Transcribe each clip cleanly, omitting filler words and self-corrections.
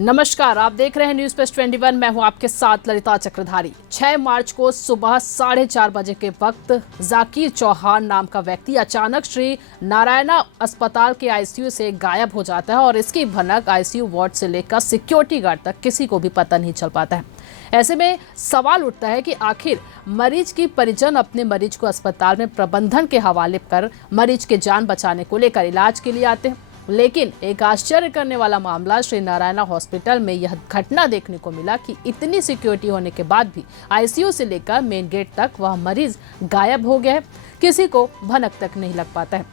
नमस्कार, आप देख रहे हैं न्यूज प्लस 21। मैं हूं आपके साथ ललिता चक्रधारी। 6 मार्च को सुबह 4:30 बजे के वक्त जाकिर चौहान नाम का व्यक्ति अचानक श्री नारायणा अस्पताल के आईसीयू से गायब हो जाता है और इसकी भनक आईसीयू वार्ड से लेकर सिक्योरिटी गार्ड तक किसी को भी पता नहीं चल पाता है। ऐसे में सवाल उठता है कि आखिर मरीज की परिजन अपने मरीज को अस्पताल में प्रबंधन के हवाले कर मरीज के जान बचाने को लेकर इलाज के लिए आते हैं, लेकिन एक आश्चर्य करने वाला मामला श्री नारायणा हॉस्पिटल में यह घटना देखने को मिला कि इतनी सिक्योरिटी होने के बाद भी आईसीयू से लेकर मेन गेट तक वह मरीज गायब हो गया है। किसी को भनक तक नहीं लग पाता है।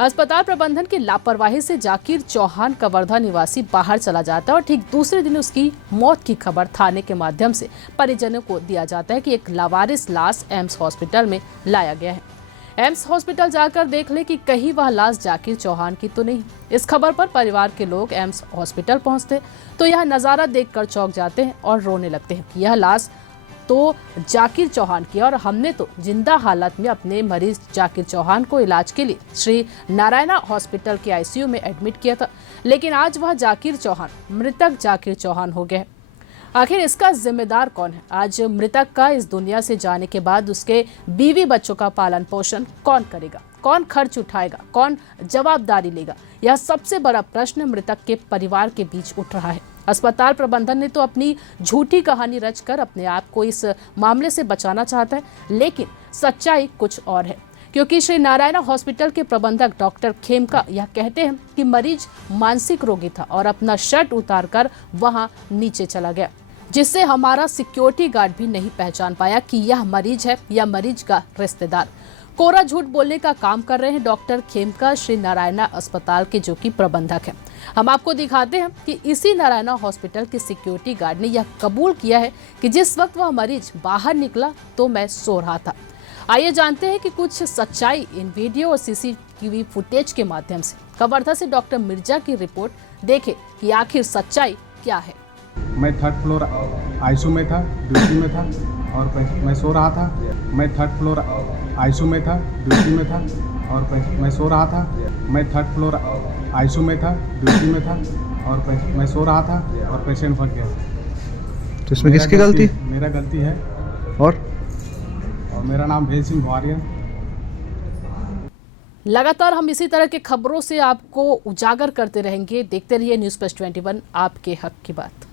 अस्पताल प्रबंधन की लापरवाही से जाकिर चौहान कवर्धा निवासी बाहर चला जाता है और ठीक दूसरे दिन उसकी मौत की खबर थाने के माध्यम से परिजनों को दिया जाता है कि एक लावारिस लाश एम्स हॉस्पिटल में लाया गया है। एम्स हॉस्पिटल जाकर देख ले कि कहीं वह लाश जाकिर चौहान की तो नहीं। इस खबर पर परिवार के लोग एम्स हॉस्पिटल पहुंचते तो यह नज़ारा देखकर चौंक जाते हैं और रोने लगते हैं कि यह लाश तो जाकिर चौहान की और हमने तो जिंदा हालत में अपने मरीज जाकिर चौहान को इलाज के लिए श्री नारायणा हॉस्पिटल के आईसीयू में एडमिट किया था, लेकिन आज वह जाकिर चौहान मृतक जाकिर चौहान हो गए। आखिर इसका जिम्मेदार कौन है? आज मृतक का इस दुनिया से जाने के बाद उसके बीवी बच्चों का पालन पोषण कौन करेगा? कौन खर्च उठाएगा? कौन जवाबदारी लेगा? यह सबसे बड़ा प्रश्न मृतक के परिवार के बीच उठ रहा है। अस्पताल प्रबंधन ने तो अपनी झूठी कहानी रचकर अपने आप को इस मामले से बचाना चाहता है, लेकिन सच्चाई कुछ और है, क्योंकि श्री नारायणा हॉस्पिटल के प्रबंधक डॉक्टर खेमका यह कहते हैं कि मरीज मानसिक रोगी था और अपना शर्ट उतारकर वहां नीचे चला गया, जिससे हमारा सिक्योरिटी गार्ड भी नहीं पहचान पाया कि यह मरीज है या मरीज का रिश्तेदार। कोरा झूठ बोलने का काम कर रहे हैं डॉक्टर खेमका श्री नारायणा अस्पताल के, जो कि प्रबंधक है। हम आपको दिखाते हैं कि इसी नारायणा हॉस्पिटल के सिक्योरिटी गार्ड ने यह कबूल किया है कि जिस वक्त वह मरीज बाहर निकला तो मैं सो रहा था। आइए जानते हैं कि कुछ सच्चाई इन वीडियो और सीसीटीवी फुटेज के माध्यम से। कवर्धा से डॉक्टर मिर्जा की रिपोर्ट देखें कि आखिर सच्चाई क्या है। मैं 3rd फ्लोर आईसीयू में था, ड्यूटी में था और मैं सो रहा था। मैं 3rd फ्लोर आईसीयू में था, ड्यूटी में था और मैं सो रहा था। मैं 3rd फ्लोर आईसीयू में था, ड्यूटी में था और मैं सो रहा था और पेशेंट फंस गया। तो इसमें किसकी गलती? मेरा गलती है। और मेरा नाम भेज सिंह वारियर। लगातार हम इसी तरह के खबरों से आपको उजागर करते रहेंगे। देखते रहिए न्यूज़ प्लस 21, आपके हक की बात।